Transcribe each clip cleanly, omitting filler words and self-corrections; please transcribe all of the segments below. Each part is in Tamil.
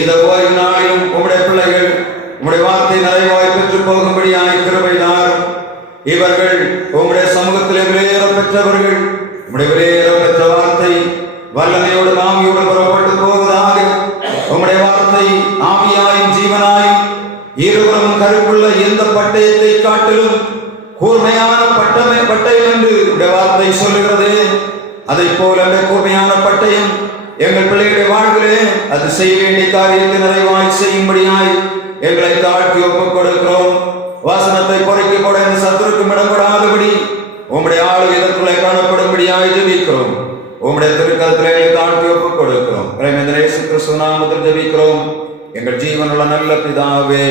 இந்த ஓய்வு நாளிலும் உம்முடைய பிள்ளைகள் உம்முடைய வார்த்தை நிறைவாய் பெற்று போகும்படியாய் கிருபை தாரும். இவர்கள் உம்முடைய சமூகத்திலே விலையேற பெற்றவர்கள். உம்முடைய விலையேற பெற்ற வார்த்தை வல்லமையோடு ஆவியோடு புறப்பட்டு போவதாக. உம்முடைய வார்த்தை ஆவியாயும் ஜீவனாயும் இருவரும் கருப்புள்ள எந்த பட்டயத்தை காட்டிலும் கூர்மையான பட்டயம் என்று உடைய வார்த்தை சொல்லுகிறது. அதை போல அந்த கூர்மையான பட்டயம் எங்கள் பிள்ளைகளுடைய வாழ்விலே அது செய்ய வேண்டிய காரியத்தை நிறைவாய் செய்யும்படியாய் எங்களை தாழ்த்தி ஒப்புக் கொடுக்கிறோம். வாசனத்தை பொறைக்க கூட இந்த சத்துருக்கும் இடப்படாதபடி உம்முடைய ஆளு இதற்குள்ளே காணப்படும்படியாய் ஜெபிக்கிறோம். உம்முடைய திருக்கரத்திலே தாழ்த்தி ஒப்புக் கொடுக்கிறோம். இயேசு கிறிஸ்து நாமத்தில் ஜெபிக்கிறோம் எங்கள் ஜீவனுள்ள நல்ல பிதாவே,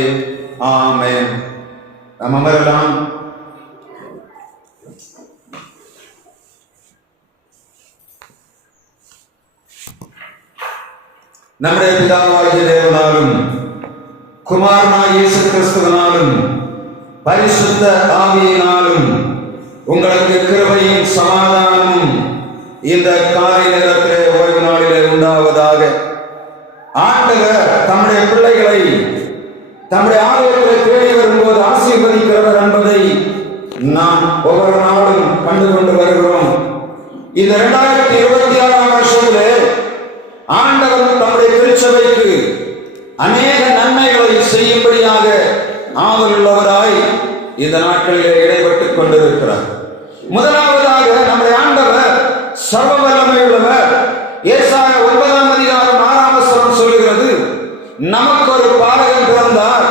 ஆமென். நாம் அமரலாம். நம்முடைய பிதாவாகிய தேவனாலும் குமாரனாகிய இயேசு கிறிஸ்துவினாலும் பரிசுத்த ஆவியினாலும் உங்களுக்கு கிருபையும் சமாதானமும் இந்த காலை நேரத்திலே ஓய்வு நாளிலே உண்டாவதாக. ஆண்டவர் தம்முடைய பிள்ளைகளை தம்முடைய ஆலயத்திலே தேடி வரும்போது ஆசீர்வதிக்கிறவர் என்பதை நாம் ஒவ்வொரு நாளும் கண்டுகொண்டு வருகிறோம். இந்த 2026 வருஷத்திலே ஆண்டவர் தம்முடைய திருச்சபைக்கு அநேக நன்மைகளை செய்யும்படியாக ஆவலுள்ளவராய் இந்த நாட்களிலே இடைப்பட்டுக் கொண்டிருக்கிறார். முதலாவதாக நம்முடைய ஆண்டவர் சர்வ வல்லமையுள்ளவர். ஏசாயா 9:6 சொல்லுகிறது, நமக்கு ஒரு பாலகன் பிறந்தார்,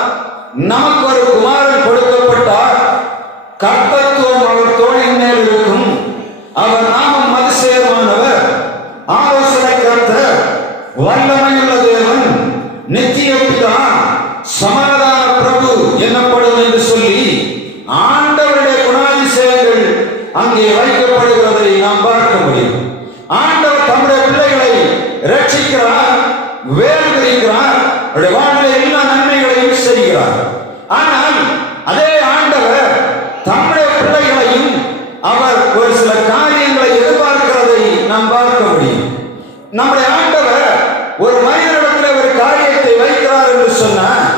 நமக்கு ஒரு குமாரன் கொடுக்கப்பட்டார், கர்த்தத்துவம் அவர் தோளின் மேல் இருக்கும், அவர் நாமம் அதிசயமானவர், ஆலோசனை கர்த்தர், வல்லமையுள்ள தேவன், நித்திய பிதா, சமாதான பிரபு எனப்படும் என்று சொல்லி ஆண்டவருடைய குணாதிசயங்கள் அங்கே வைக்கப்படுகிறதை நாம் பார்க்க முடியும். ஆண்டவர் தம்முடைய பிள்ளைகளை ரட்சிக்கிறார், வேறுகிறார், வாழ்வில் எல்லா நன்மைகளையும் செய்கிறார். ஆனால் அதே ஆண்டவர் தம்முடைய பிள்ளைகளையும் அவர் ஒரு சில காரியங்களை எதிர்பார்க்கிறதை நாம் பார்க்க முடியும். நம்முடைய ஆண்டவர் ஒரு மனிதனிடத்தில் ஒரு காரியத்தை வைக்கிறார் என்று சொன்னார்,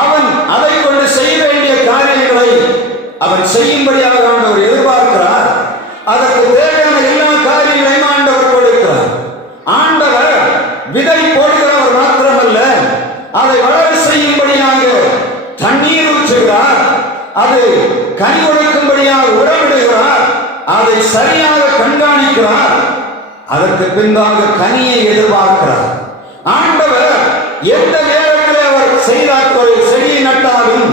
அவன் அதை கொண்டு செய்ய வேண்டிய காரியங்களை அவன் செய்யும்படியாக ஆண்டவர் எதிர்பார்க்கிறார். அதற்கு தேவையான எல்லா காரியங்களையும் ஆண்டவர் கொடுக்கிறார். ஆண்டவர் விதை போடுகிறவர் மாத்திரமல்ல, அதை வளர செய்யும்படியாக தண்ணீர் ஊற்றுகிறார், அது கனி கொடுக்கும்படியாக உரமிடுகிறார், அதை சரியாக கண்காணிக்கிறார், அதற்கு பின்பாக கனியை எதிர்பார்க்கிறார். ஆண்டவர் எந்த நேரத்தில் அவர் செடியை நட்டாலும்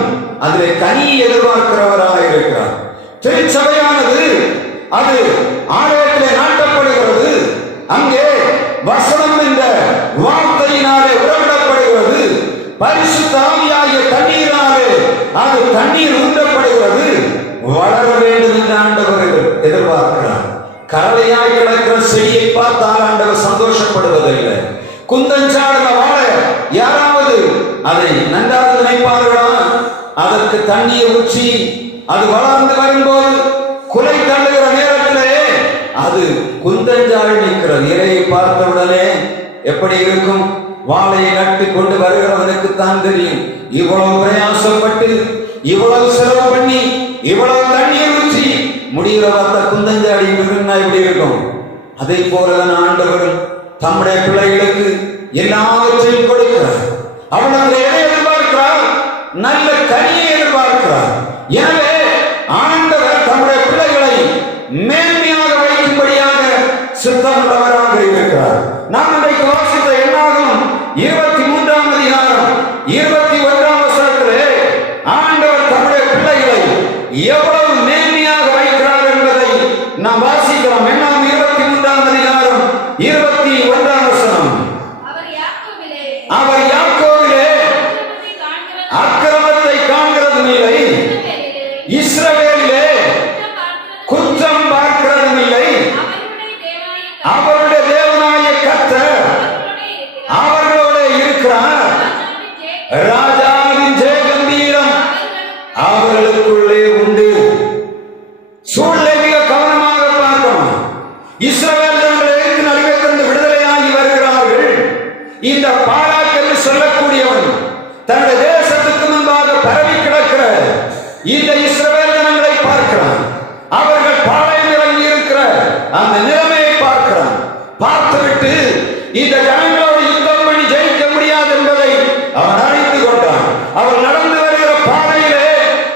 அதில் கனியை எதிர்பார்க்கிறவராக இருக்கிறார். திருச்சபையானது அது ஆலயத்திலே நாட்டப்படுகிறது, அங்கே வசனம் என்ற வார்த்தையினாலே உறவிடப்படுகிறது, பரிசுத்த ஆவியாகிய தண்ணீராலே அது தண்ணீர் ஊற்றப்படுகிறது, வளர வேண்டும் என்று ஆண்டவர் எதிர்பார்க்கிறார். கரளையாய் கிடக்கிற செடியை பார்த்தால் ஆண்டவர் சந்தோஷப்படுவதில்லை. குந்தஞ்சாடுன வாழை யாராவது அதை நன்றாக நினைப்பார்களா? அதற்கு தண்ணீர் ஊற்றி அது வளர்ந்து வரும்போது குலை தள்ளுகிற நேரத்திலே அது குந்தஞ்சாடி நிற்கிறது. இலையை பார்த்தவுடனே எப்படி இருக்கும்? வாழையை நட்டு கொண்டு வருகிறவனுக்கு தான் தெரியும். இவ்வளவு பிரயாசப்பட்டு இவ்வளவு செலவு பண்ணி இவ்வளவு தண்ணீர் ஊற்றி முடிகிற பார்த்த குந்தஞ்சாடி எப்படி இருக்கும்? அதை போலதான் ஆண்டவர் தம்முடைய பிள்ளைகளுக்கு எல்லாவற்றையும் கொடுக்கிறார். அவனுக்கு எதை எதிர்பார்க்கிறார்? நல்ல கனியை எதிர்பார்க்கிறார். எனவே ஆண்டவர் தம்முடைய பிள்ளைகளை மேன்மையாக வைக்கும்படியாக சித்தமுள்ளவராக இருக்கிறார். நாம் இன்றைக்கு வாசித்த எண்ணாகும் 23ஆம் அதிகாரம் 21ஆம் வசனத்திலே ஆண்டவர் தம்முடைய பிள்ளைகளை எவ்வளவு மேன்மையாக வைக்கிறார் என்பதை நாம் வாசிக்கிறோம். எண்ணாகும் 23ஆம் அதிகாரம் 21ஆம் வசனம், அவர் யாக்கோபிலே அக்கிரமத்தை காண்கிறதும் இல்லை, இஸ்ரவேலிலே குற்றம் பார்க்கிறதும் இல்லை, அவருடைய தேவனாகிய கர்த்தர் அவர்களோட இருக்கிறார், ராஜாவின் ஜெயகம்பீரம் அவர்களுக்குள்ளே உண்டு. சூழ்நிலை மிக கவனமாக பார்க்கணும். இஸ்ரவேல் நடுவே இருந்து விடுதலையாகி வருகிறார்கள். இந்த பாலாக் என்று சொல்லக்கூடியவன் தன்னுடைய தேசத்துக்கு முன்பாக பரவி கிடக்கிற இந்த இஸ்ரவேல் ஜனங்களை பார்க்கிறான். அவர்கள் பாளையம் இறங்கி இருக்கிற அந்த நிலைமையை பார்க்கிறான். பார்த்துவிட்டு இந்த ஜனங்களோடு யுத்தம் பண்ணி ஜெயிக்க முடியாது என்பதை அவன் அறிந்து கொண்டான். அவர் நடந்து வருகிற பாதையிலே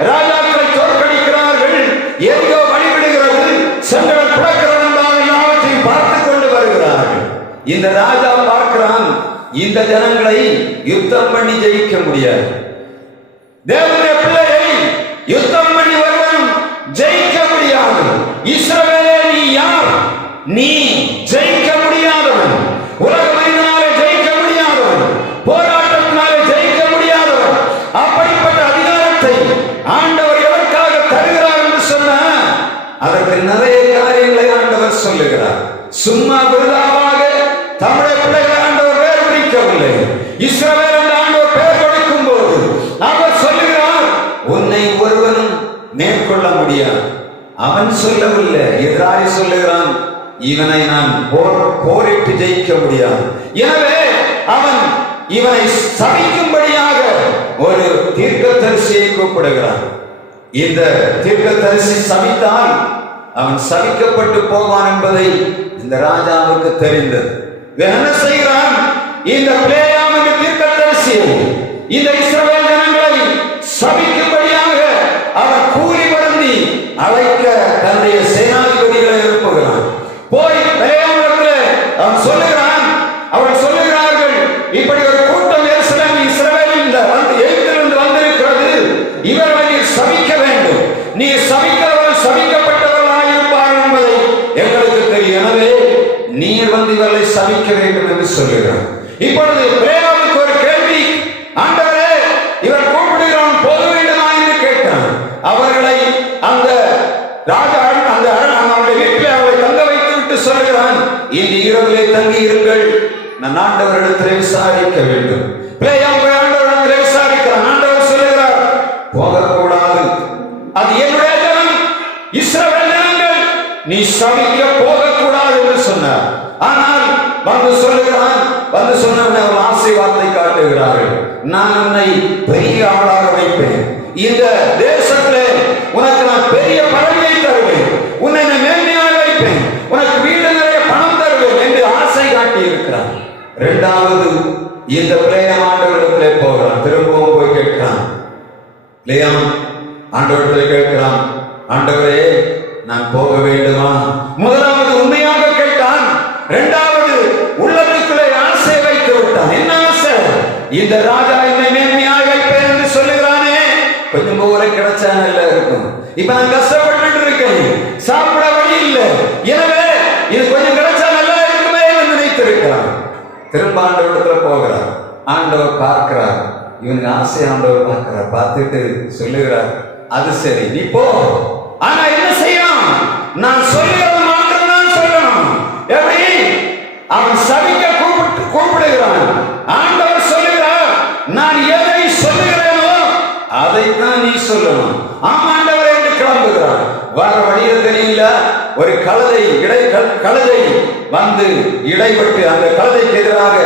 ராஜாக்களை தோற்கடிக்கிறார்கள், எங்கோ வழிவிடுகிறது, செங்கடல் பிளக்கிறது என்பதை எல்லாவற்றையும் பார்த்து கொண்டு வருகிறார்கள். இந்த ராஜா பார்க்கிறான், இந்த ஜனங்களை யுத்தம் பண்ணி ஜெயிக்க முடியாது. தேவனுடைய பிள்ளையை யுத்தம் பண்ணி வருவதும் ஜெயிக்க முடியாது. இஸ்ரவேலே நீ யார்? நீ ஜெயிக்க முடியாதவன், உலக மனிதனாலே ஜெயிக்க முடியாதவன், போராட்டத்தினாலே ஜெயிக்க முடியாதவன். அப்படிப்பட்ட அதிகாரத்தை ஆண்டவர் எதற்காக தருகிறார் என்று சொன்ன அதற்கு நிறைய காரியங்களை ஆண்டவர் சொல்லுகிறார். சும்மா விருதாவாக தமிழை பிள்ளைகளை ஆண்டவர் வேறு பிடிக்கவில்லை. இஸ்ரவேல் என்ற ஆண்டவர் பெயர் கொடுக்கும் போது அவர் சொல்லுகிறார், உன்னை ஒருவனும் மேற்கொள்ள முடியாது. அவன் சொல்லவில்லை, எதிராளி சொல்லுகிறான், இவனை நான் போரிட்டு ஜெயிக்க முடியாது. எனவே அவன் இவனை சபிக்கும்படியாக ஒரு தீர்க்கதரிசியை கூப்பிடுகிறான். இந்த தீர்க்கதரிசி சபித்தால் அவன் சபிக்கப்பட்டு போவான் என்பதை இந்த ராஜாவுக்கு தெரிந்தது. என்ன செய்கிறான்? இந்த பிளேயாம் என்ற தீர்க்கதரிசியை இந்த இஸ்ரவேல் ஜனங்களை சபிக்கும்படியாக அவன் கூலி வருந்தி அழைக்க தன்னுடைய சேனாதிபதிகளை எழுப்புகிறான். போய் பிளேயாமிடத்திலே அவன் சொல்லுகிறான், அவர்கள் சொல்லுகிறார்கள், இப்படி ஒரு கூட்டம் இஸ்ரவேலில் எகிப்திலிருந்து வந்திருக்கிறது, இவர்களை நீர் சபிக்க வேண்டும், நீ சபிக்கிறவர்கள் சபிக்கப்பட்டவர்களாக இருப்பார்கள் என்பதை எங்களுக்கு தெரியும். எனவே நீர் வந்து இவர்களை சபிக்க வேண்டும் என்று சொல்லுகிறார். இப்பொழுது பிளேயாமுக்கு ஒரு கேள்வி, ஆண்டவரே இவர் கூப்பிடுகிறவன் போக வேண்டுமா என்று கேட்டான். அவர்களை அந்த ராஜா அவருடைய வீட்டில் அவர்களை தங்க வைத்து விட்டு சொல்லுகிறான், இந்த இரவிலே தங்கி இருங்கள், நான் ஆண்டவரிடத்தில் விசாரிக்க வேண்டும். பிளேயாம் ஆண்டவரிடத்தில் விசாரிக்கிறான். ஆண்டவர் சொல்லுகிறார், போகக்கூடாது, அது என்னுடைய ஜனம், இஸ்ரவேல் ஜனங்கள், நீ சபிக்க போகக்கூடாது என்று சொன்னார். ஆனால் வந்து சொல்லுகிறான், வந்து சொன்னவனை ஒரு ஆசை வார்த்தை காட்டுகிறார்கள், நான் உன்னை பெரிய ஆளாக வைப்பேன், இந்த தேசத்திலே உனக்கு நான் பெரிய பதவியை தருவேன், உன்னை மேன்மையாக வைப்பேன், உனக்கு வீடு நிறைய பணம் தருவேன் என்று ஆசை காட்டி இருக்கிறான். இரண்டாவது இந்த பிளேயாம் ஆண்டவரிடத்திலே போகிறான். திரும்பவும் போய் கேட்கிறான். பிளேயாம் ஆண்டவரிடத்திலே கேட்கிறான், ஆண்டவரே நான் போக வேண்டுமா? முதலாவது உண்மையாக கேட்டான். இரண்டாவது உள்ளத்துக்குள்ளே ஆசை வைத்து விட்டான். என்ன ஆசை? இந்த ராஜா என்னை மேன்மையாக வைப்பேன் என்று சொல்லுகிறானே, கொஞ்சம் ஊரை கிடைச்சா நல்லா இருக்கும், இப்ப நான் கஷ்டப்பட்டு இருக்கேன், சாப்பிட வழி இல்லை, எனவே இது கொஞ்சம் கிடைச்சா நல்லா இருக்குமே என்று நினைத்திருக்கிறான். திரும்ப ஆண்டவரிடத்துல போகிறார். ஆண்டவர் பார்க்கிறார், இவனுக்கு ஆசை ஆண்டவர் பார்க்கிறார். பார்த்துட்டு சொல்லுகிறார், அது சரி நீ போ, ஆனா என்ன செய்யணும்? நான் சொல்லுகிறது மாத்திரம் தான் சொல்லணும். எப்படி? அவன் சபிக்க கூப்பிடுகிறான். ஆண்டவர் சொல்லுகிறார், நான் எதை சொல்லுகிறேனோ அதைத்தான் நீ சொல்லணும். ஆமாண்டவர் என்று கிளம்புகிறார். வர வழியில் தெரியல, ஒரு கழுதை வந்து இடைப்பட்டு அந்த கழுதைக்கு எதிராக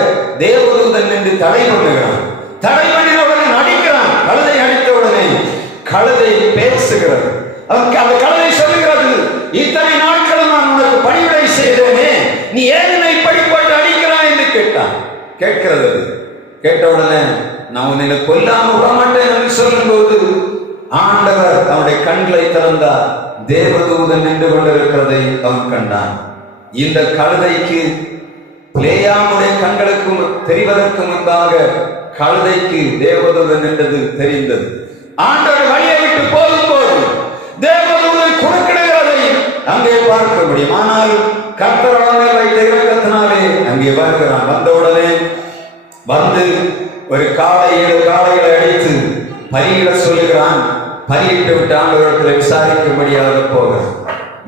தேவதூதன் என்று தடை பண்ணுகிறான். தடை பண்ணினவுடன் அடிக்கிறான். கழுதை அடித்த உடனே கழுதை பேசுகிறது. அந்த கழுதை சொல்லுகிறது, இத்தனை நாட்களும் நான் உனக்கு பணிவிடை செய்தேனே, நீ ஏன் என்னை படிப்பட்டு அடிக்கிறாய் என்று கேட்டான். கேட்கிறது. கேட்ட உடனே நான் உன்னை கொல்லாம விட மாட்டேன் என்று சொல்லும் போது ஆண்டவர் அவனுடைய கண்களை திறந்தார். தேவதூதன் நின்று கொண்டிருக்கிறதை அவன் கண்டான். இந்த கழுதைக்கு பிளேயாமுடைய கண்களுக்கு தெரிவதற்கு முன்பாக கழுதைக்கு தேவதூதன் நின்றது தெரிந்தது. ஆண்டவர் வழியை விட்டு போகும்போது தேவதூதன் குறுக்கிடுகிறதை அங்கே பார்க்க முடியும். ஆனால் கர்த்தர் அவனை வைத்த இரக்கத்தினாலே அங்கே வருகிறான். வந்தவுடனே வந்து ஒரு காளைகளை அடித்து பலியிட சொல்லுகிறான். பலியிட்டு விட்டு ஆண்டவரிடத்தில் விசாரிக்கும்படியாக போகிறான்.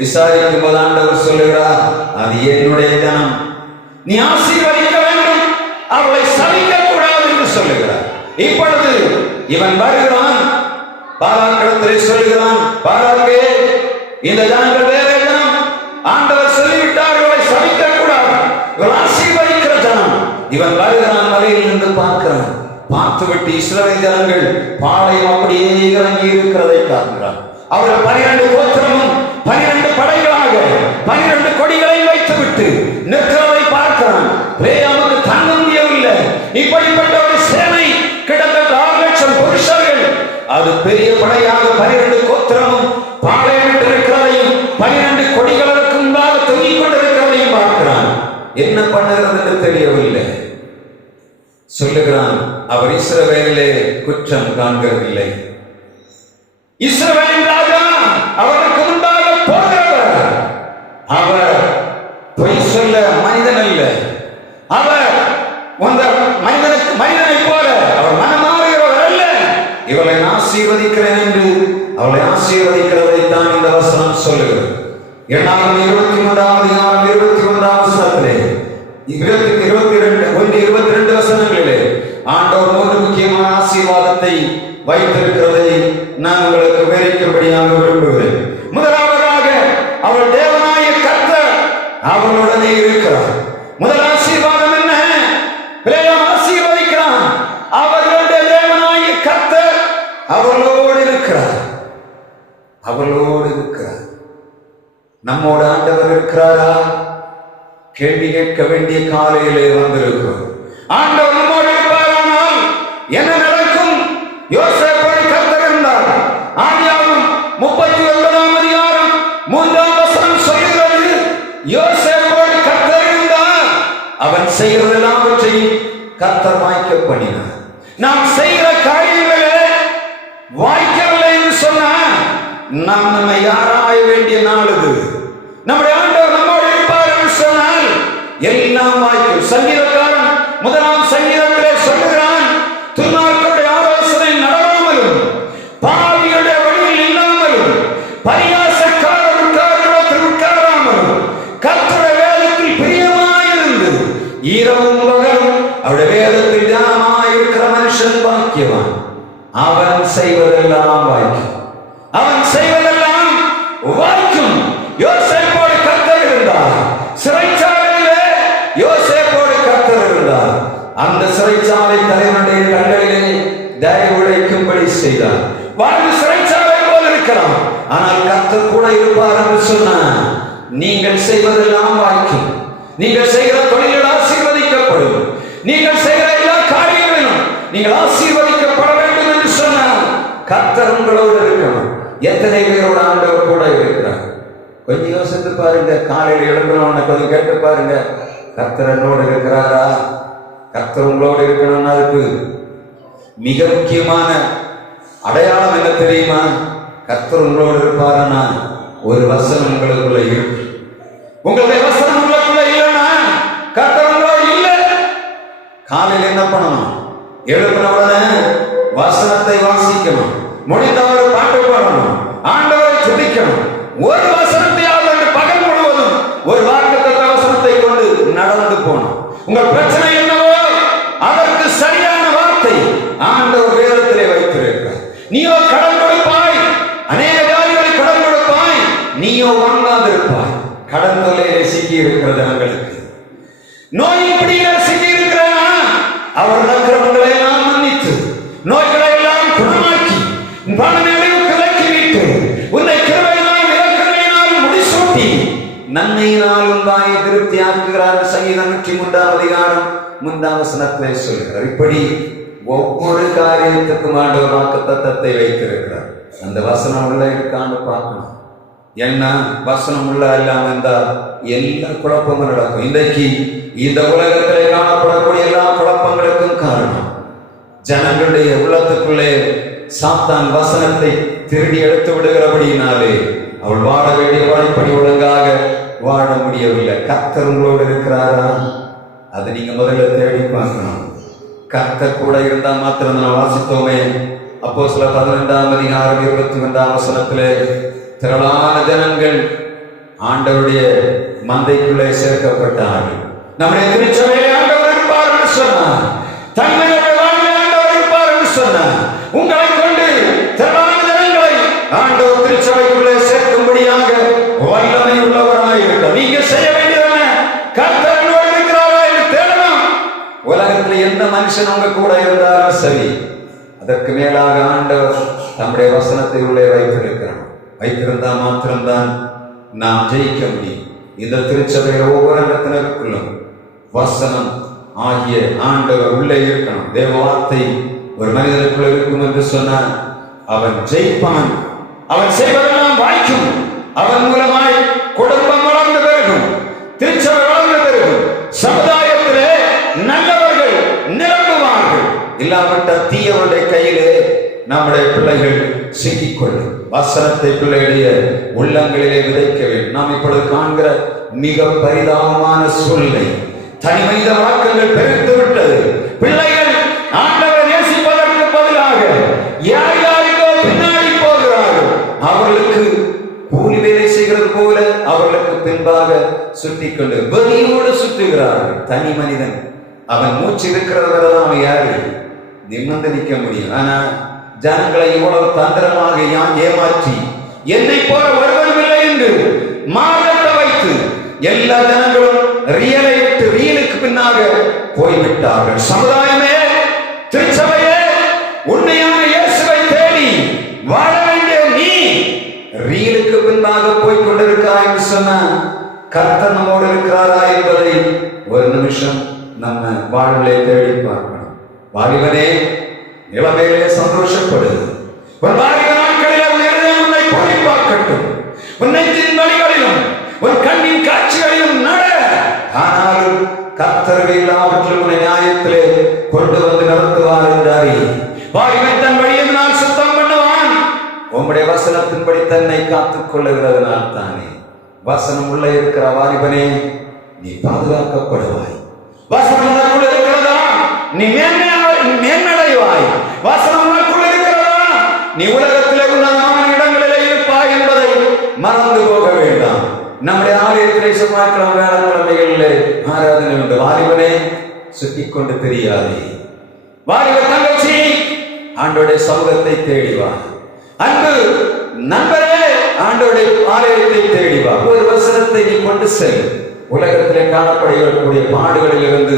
விசாரிக்கும் போது ஆண்டவர் சொல்லுகிறார், அது என்னுடைய ஜனம், நீ ஆசீர்வதிக்க வேண்டும், அவளை சபிக்க கூடாது என்று சொல்லுகிறார். இப்பொழுது இவன் வருகிறான். பாராக்கிடத்திலே சொல்லுகிறான், பாராக்கே இந்த ஜனங்கள் வேற ஜனம், ஆண்டவர் சொல்லிவிட்டார், இவளை சபிக்க கூடாது, இவள் ஆசீர்வதிக்கிற ஜனம், இவன் வருகிறான், மலையில் நின்று பார்க்கிறான். பார்த்துவிட்டு இஸ்ரவேல் ஜனங்கள் பாளையம் அப்படியே இறங்கி இருக்கிறதை காண்கிறான். அவர்கள் 12 கோத்திரமும் 12 படைகளாக 12 கொடிகளை வைத்துவிட்டு நிற்கிறதை பார்க்கிறான். பிலேயாமுக்கு தாங்க முடியவில்லை. இப்படிப்பட்ட ஒரு சேனை, கிட்டத்தட்ட 6 லட்சம் புருஷர்கள், அது பெரிய படையாக 12 கோத்திரமும் பாளையமிட்டு இருக்கிறதையும் 12 கொடிகளுக்கு முன்பாக தொங்கிக் கொண்டிருக்கிறதையும் பார்க்கிறான். என்ன பண்ணுகிறது என்று தெரியவில்லை. சொல்லுகிறான், அவர் இஸ்ரவேலிலே குற்றம் காண்கிறதில்லை. இஸ்ரவேலின் ராஜா அவருக்கு முன்பாக போகிறவர். அவர் பொய் சொல்ல மனிதன் அல்ல. அவர் மனிதனை போல அவர் மனமாறுகிறவர் அல்ல. இவளை ஆசீர்வதிக்கிறேன் என்று அவளை ஆசீர்வதிக்கிறதை தான் இந்த வசனம் சொல்லுகிறது. 22 வசனங்களிலே ஆண்டவர் 3 முக்கியமான ஆசீர்வாதத்தை வைத்திருக்கிறதை நான் உங்களுக்கு விவரிக்கும்படியாக விரும்புகிறேன். முதலாவதாக, அவள் தேவனாய கர்த்தர் அவளுடனே இருக்கிறார். முதல் ஆசீர்வாதம் என்ன? பிலேயாம் ஆசீர்வதிக்கிறான். அவர்களுடைய தேவனாய கர்த்தர் அவளோடு இருக்கிறார். அவளோடு இருக்கிறார். நம்மோடு ஆண்டவர் இருக்கிறாரா? கேள்வி கேட்க வேண்டிய காலையிலே வந்திருக்கிறோம். ஆண்டவர் நம்மோடு இருப்பாரானால் என்ன நடக்கும்? யோசேப்போடு கர்த்தர் இருந்தார். ஆதியாகமம் 39ஆம் அதிகாரம் 3ஆம் வசனம் சொல்கிறது, யோசேப்போடு கர்த்தர் இருந்தார். அவன் செய்கிறதெல்லாவற்றையும் கர்த்தர் வாய்க்க பண்ணினார். நாம் செய்கிற காரியங்களே வாய்க்கவில்லை என்று சொன்னால் நாம் நம்மை ஆராய வேண்டிய நாள் இது. நம்முடைய ஆண்டவர் நம்மோடு இருப்பார் என்று சொன்னால் எல்லாம் வாய்க்கும். சங்கீதக்காரன் 1ஆம் சங்கீதத்திலே சொல்லுகிறான், துன்மார்க்கருடைய ஆலோசனை நடவாமலும் பாவிகளுடைய வழியில் இல்லாமலும் பரியாசக்காரர் உட்கார்ந்தத்தில் உட்காராமலும் கர்த்தருடைய வேதத்தில் பிரியமாயிருந்து இரவும் பகலும் அவருடைய வேதத்தில் தியானமாயிருக்கிற மனுஷன் பாக்கியவான். அவன் செய்வதெல்லாம் வாய்க்கும். அவன் செய்வதெல்லாம் வாய்க்கும். யோசேப்போடு கர்த்தர் இருந்தார். சிறைச்சாலையிலே யோசேப்போடு கர்த்தர் இருந்தார். அந்த சிறைச்சாலை தலைவனுடைய கண்களிலே தயவு உழைக்கும்படி செய்தார். வாழ்வு சிறைச்சாலை போல இருக்கலாம், ஆனால் கர்த்தர் கூட இருப்பார் என்று சொன்னார். நீங்கள் செய்வதெல்லாம் வாய்க்கும். நீங்கள் செய்கிற தொழில்கள் ஆசீர்வதிக்கப்படும். நீங்கள் செய்கிற எல்லா காரியங்களிலும் நீங்கள் ஆசீர்வதிக்கப்பட வேண்டும் என்று சொன்னார். கர்த்தர் உங்களோடு இருக்கணும். எத்தனை பேரோட ஆண்டவர் கூட இருக்கிறார்? கொஞ்சம் யோசித்து பாருங்க. காலையில் எழுந்தவன கொஞ்சம் கேட்டு பாருங்க, கர்த்தர் என்னோடு இருக்கிறாரா? கர்த்தர் உங்களோடு இருக்கணும்னா அதுக்கு மிக முக்கியமான அடையாளம் என்ன தெரியுமா? கர்த்தர் உங்களோடு இருப்பாருன்னா ஒரு வசனம் உங்களுக்குள்ள இருக்கு. உங்களுடைய வசனம் உங்களுக்குள்ள இல்லைன்னா கர்த்தர் உங்களோடு இல்லை. காலையில் என்ன பண்ணணும்? எழுப்பின உடனே வசனத்தை வாசிக்கணும். முடிந்தவரை பாட்டு பாடணும். ஆண்டவரை துதிக்கணும். ஒரு வசனத்தையாவது பகல் முழுவதும் ஒரு வாக்குத்தத்த வசனத்தை கொண்டு நடந்து போகணும். உங்கள் பிரச்சனை என்னவோ அதற்கு சரியான வார்த்தை ஆண்டவர் வேதத்திலே வைத்திருக்கிறார். நீயோ கடன் கொடுப்பாய், அநேக ஜாதிகளை கடன் கொடுப்பாய், நீயோ வாங்காதிருப்பாய். கடன் தொல்லையிலே சிக்கி இருக்கிற ஜனங்களுக்கு, நோயின் பிடியிலே சிக்கி இருக்கிறனா அவர் நற்கிரமங்களை எல்லாம் மன்னித்து நோய்களை எல்லாம் குணமாக்கி பணநிலைக்கு விலக்கி விட்டு உன்னை கிருபையினால் இரக்கங்களினால் முடிசூட்டி நன்மையினால் உண்டாகி திருப்தியாக்குகிறார். சங்கீதம் 103ஆம் அதிகாரம் 3ஆம் வசனத்திலே சொல்கிறார். இப்படி ஒவ்வொரு காரியத்துக்கும் ஆண்டவர் வாக்குத்தத்தத்தை வைத்திருக்கிறார். அந்த வசனம் உள்ள இருக்கான்னு பார்க்கணும். என்ன வசனம் உள்ள இல்லாம இருந்தா எல்லா குழப்பமும் நடக்கும். இன்றைக்கு இந்த உலகத்திலே காணப்படக்கூடிய எல்லா குழப்பங்களுக்கும் காரணம் ஜனங்களுடைய உள்ளத்துக்குள்ளே சாத்தான் வசனத்தை திருடி எடுத்து விடுகிறபடியினாலே அவள் வாழ வேண்டிய வாழ்ப்படி ஒழுங்காக வாழ முடியவில்லை. கர்த்தர் உங்களோடு இருக்கிறாரா? அது நீங்க முதல்ல தேடி பார்க்கணும். கர்த்தர் கூட இருந்தா மாத்திரம் நான் வாசித்தோமே. அப்போஸ்தலர் 12ஆம் அதிகாரம் 22ஆம் வசனத்திலே திரளான ஜனங்கள் ஆண்டவருடைய மந்தைக்குள்ளே சேர்க்கப்பட்டார்கள். நம்முடைய திருச்சபையிலே ஆண்டவர் இருப்பார் என்று சொன்னார். தன்மையோட வாழ்வில் ஆண்டவர் இருப்பார் என்று சொன்னார். உங்களை கொண்டு திரளான ஜனங்களை ஆண்டவர் திருச்சபைக்குள்ளே சேர்க்கும்படியாக வல்லமை உள்ளவராக இருக்க நீங்க செய்ய வேண்டியது கர்த்தரோடு இருக்கிறாரா என்று தேடணும். உலகத்தில் எந்த மனுஷன் உங்க கூட இருந்தாலும் சரி, அதற்கு மேலாக ஆண்டவர் நம்முடைய வசனத்தை உள்ளே வைத்திருந்தா மாத்திரம்தான் நாம் ஜெயிக்க முடியும். இந்த திருச்சபையில ஒவ்வொரு இடத்தினருக்குள்ளும் வசனம் ஆகிய ஆண்டவர் உள்ளே இருக்கணும். தேவ வார்த்தை ஒரு மனிதனுக்குள்ள இருக்கும் என்று சொன்னான், அவன் ஜெயிப்பான், அவன் செய்வதெல்லாம் வாய்க்கும், அவன் மூலமாய் குடும்பம் வளர்ந்து பெருகும், திருச்சபை வளர்ந்து பெருகும், சமுதாயத்திலே நல்லவர்கள் நிரம்புவார்கள். இல்லாவிட்ட தீயவருடைய கையிலே நம்முடைய பிள்ளைகள் சிக்கிக்கொள்ளும். வசனத்தை பிள்ளைகளுடைய உள்ளங்களிலே விதைக்க வேண்டும். நாம் இப்பொழுது காண்கிற மிக பரிதாபமான சூழ்நிலை, தனி மனித வாக்குகள் பெருத்து விட்டது. பிள்ளைகள் ஆண்டவரை நேசிப்பதற்கு பதிலாக யார் யாருக்கோ பின்னாடி போகிறார்கள். அவர்களுக்கு கூலி வேலை செய்கிறது போல அவர்களுக்கு பின்பாக சுற்றி கொண்டு வெறியோடு சுற்றுகிறார்கள். தனி மனிதன் அவன் மூச்சு இருக்கிறவர்கள் அவன் யாரு நிமிர்ந்து நிற்க முடியும். ஆனா ஜனங்களை இவ்வளவு தந்திரமாக ஏமாற்றி என்னை போல ஒருவருமில்லை என்று மாறட்ட வைத்து எல்லா ஜனங்களும் ரியலை விட்டு ரியலுக்கு பின்னாக போய்விட்டார்கள். சமுதாயமே, திருச்சபையே, உண்மையான இயேசுவை தேடி வாழ வேண்டிய நீ ரியலுக்கு பின்னாக போய் கொண்டிருக்கிறாய் என்று சொன்ன கர்த்தர் நம்மோடு இருக்கிறாரா என்பதை ஒரு நிமிஷம் நம்ம வாழ்விலே தேடி பார்க்கணும். வாலிபனே, இளமையிலே சந்தோஷப்படுது. உன் வாலிப நாட்களில் உன்னை போய் பார்க்கட்டும். உன் நெஞ்சின் வழிகளிலும் உன் கண்ணின் காட்சிகளிலும் நட. ஆனாலும் கர்த்தர் எல்லாவற்றிலும் உன்னை நியாயத்திலே கொண்டு வந்து நடத்துவார் என்றாரி. வாலிபன் தன் வழியினால் சுத்தம் பண்ணுவான். உம்முடைய வசனத்தின்படி தன்னை காத்துக் கொள்ளுகிறதுனால் தானே. வசனம் உள்ள இருக்கிற வாலிபனே, நீ பாதுகாக்கப்படுவாய். வசனம் உனக்குள்ள இருக்கிறதா, நீ மேன்மடைவாய். வசனம் உனக்குள்ள இருக்கிறதா, நீ உலகத்திலே உன்னதமான இடங்களிலே இருப்பாய் என்பதை மறந்து போக வேண்டாம். நம்முடைய ஆலயத்திலே செவ்வாய்க்கிழமை வேளாண்கிழமைகளிலே ஆராதனை உண்டு. வாலிபனே, சுற்றி கொண்டு தெரியாதே. வாலிப தங்கச்சி, ஆண்டோடைய சமூகத்தை தேடிவா. அன்பு நண்பரே, ஆண்டோடைய ஆலயத்தை தேடிவா. ஒரு வசனத்தை நீ கொண்டு செல். உலகத்திலே காணப்படக்கூடிய பாடுகளில் இருந்து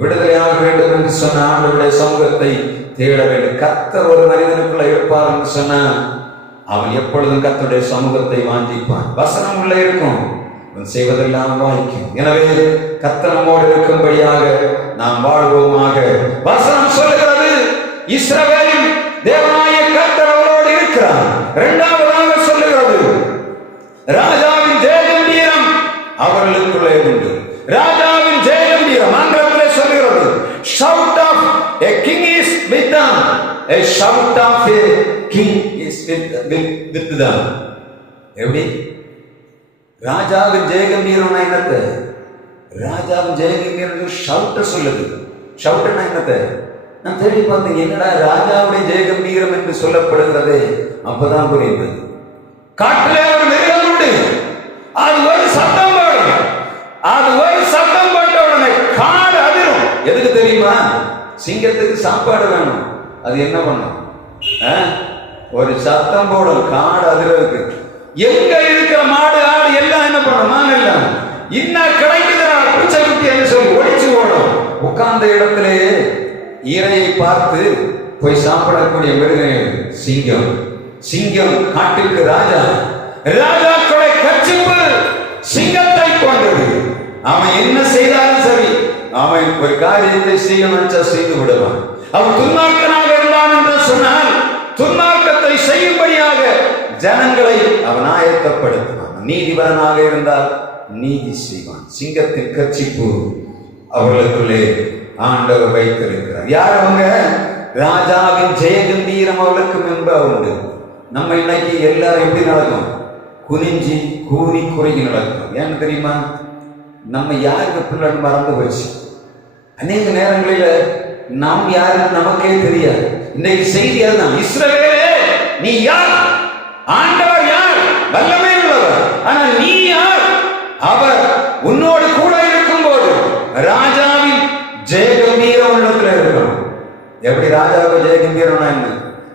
விடுதலையாக வேண்டும் என்று சொன்ன ஆண்டவருடைய சமூகத்தை தேட வேண்டும். கர்த்தர் ஒரு மனிதனுக்குள்ள இருப்பார் என்று சொன்ன அவன் எப்பொழுதும் கர்த்தருடைய சமூகத்தை வாஞ்சிப்பான். வசனம் உள்ள இருக்கும், அவன் செய்வதெல்லாம் வாய்க்கும். எனவே கர்த்தர் நம்மோடு இருக்கும்படியாக நாம் வாழ்வோமாக. வசனம் சொல்லுகிறது, இஸ்ரவேலின் தேவனாய கர்த்தர் அவரோடு இருக்கிறார். இரண்டாவதாக சொல்லுகிறது, ராஜாவின் ஜெயகம்பீரம் அவர்களுக்குள்ளே உண்டு. ராஜாவின் ஜெயகம்பீரம் ஆங்கிலத்திலே சொல்லுகிறது, shout of a king is with them. A shout of a king is with them. எப்படி? ராஜாவின் ஜெயகம்பீரம் என்னது? ராஜாவின் ஜெயகம்பீரம் ஷவுட் சொல்லுது. ஷவுட்னா என்னது? நான் தேடி பார்த்தேன், என்னடா ராஜாவுடைய ஜெயகம்பீரம் என்று சொல்லப்படுகிறது. அப்பதான் புரிந்தது. காட்டிலே ஒரு மிருகம் உண்டு, அது ஒரு சத்தம் போடும். அது ஒரு சத்தம் போட்ட உடனே காடு அதிரும். எதுக்கு தெரியுமா? சிங்கத்துக்கு சாப்பாடு வேணும். அது என்ன பண்ணும்? ஒரு சத்தம் போடும், காடு அதிரவுக்கு. எங்க இருக்கிற மாடு ஆடு எல்லாம் என்ன பண்ணும்? எல்லாம் இன்னும் கிடைக்குதுடா பூச்சை குட்டி என்று சொல்லி ஒடிச்சு ஓடும். உட்கார்ந்த இடத்திலேயே இரையை பார்த்து போய் சாப்பிடக்கூடிய மிருகம் சிங்கம். சிங்கம் காட்டிற்கு ராஜா. ராஜாக்களுடைய கர்ச்சிப்பு சிங்கத்தை போன்றது. அவன் என்ன செய்தாலும் சரி, அவன் ஒரு காரியத்தை செய்ய நினைச்சா செய்து விடுவான். அவன் துன்மார்க்கனாக இருந்தான் என்று சொன்னால் துன்மார்க்கத்தை செய்யும்படியாக ஜனங்களை அவன் ஆயத்தப்படுத்துவான். நீதிபரனாக இருந்தால் நீதி செய்வான். சிங்கத்தின் கர்ச்சிப்பு அவர்களுக்குள்ளே ஆண்டவர் வைத்திருக்கிறார். யார் அவங்க? ராஜாவின் ஜெயகம்பீரம் அவர்களுக்கு முன்பா உண்டு. நம்ம இன்னைக்கு எல்லாரும் எப்படி நடக்கும்? குனிஞ்சி கூறி குறுகி நடக்கும். ஏன்னு தெரியுமா? நம்ம யாருக்கு பிள்ளை மறந்து போச்சு. அநேக நேரங்களில் நாம் யாருன்னு நமக்கே தெரியாது. இன்னைக்கு செய்தி அதுதான். இஸ்ரவேலே, நீ யார்? ஆண்டவர் யார்? வல்லமை உள்ளவர். ஆனா நீ யார்? அவர் உன்னோடு கூட இருக்கும் போது ராஜாவின் ஜெயகம்பீரம் உள்ளத்துல இருக்கணும். எப்படி ராஜாவுக்கு ஜெயகம்பீரம்னா என்ன?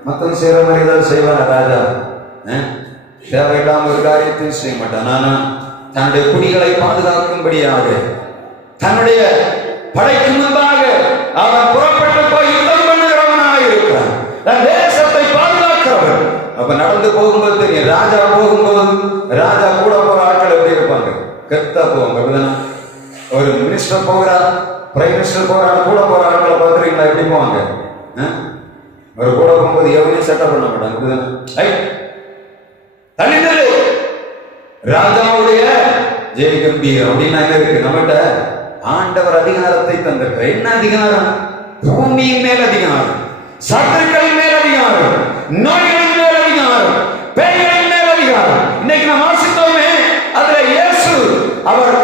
மத்தவங்க செய்யற மாதிரி ஏதாவது செய்வான ராஜா? தேவையில்லாம ஒரு காரியத்தையும் செய்ய மாட்டான். ஆனா தன்னுடைய குடிகளை பாதுகாக்கும்படியாக, தன்னுடைய படைக்கு முன்பாக அவன் புறப்பட்டு போய் யுத்தம் பண்ணுகிறவனாக இருக்கிறான். தன் தேசத்தை பாதுகாக்கிறவன். அப்ப நடந்து போகும்போது தெரியும், ராஜா போகும்போது ராஜா கூட போற ஆட்கள் எப்படி இருப்பாங்க? கெத்தா போவாங்க. அப்படிதானே? ஒரு மினிஸ்டர் போகிறார், பிரைம் மினிஸ்டர் போறாரு, கூட போற ஆட்களை பார்த்துருக்கீங்களா? எப்படி போவாங்க? ஒரு கூட போகும்போது எவனையும் செட்டப் பண்ண மாட்டாங்க. அப்படிதானே? தனிந்தது ராஜாவுடைய ஜெய கம்பீரம் அப்படின்னா என்ன இருக்கு? நம்மகிட்ட ஆண்டவர் அதிகாரத்தை தந்திருக்க. என்ன அதிகாரம்? பூமியின் மேல் அதிகாரம், சத்துருக்களின் மேல் அதிகாரம், நோய்களின் மேல் அதிகாரம், பேய்களின் மேல் அதிகாரம். இன்னைக்கு நாம் வாசித்தோமே, அதுல இயேசு அவர்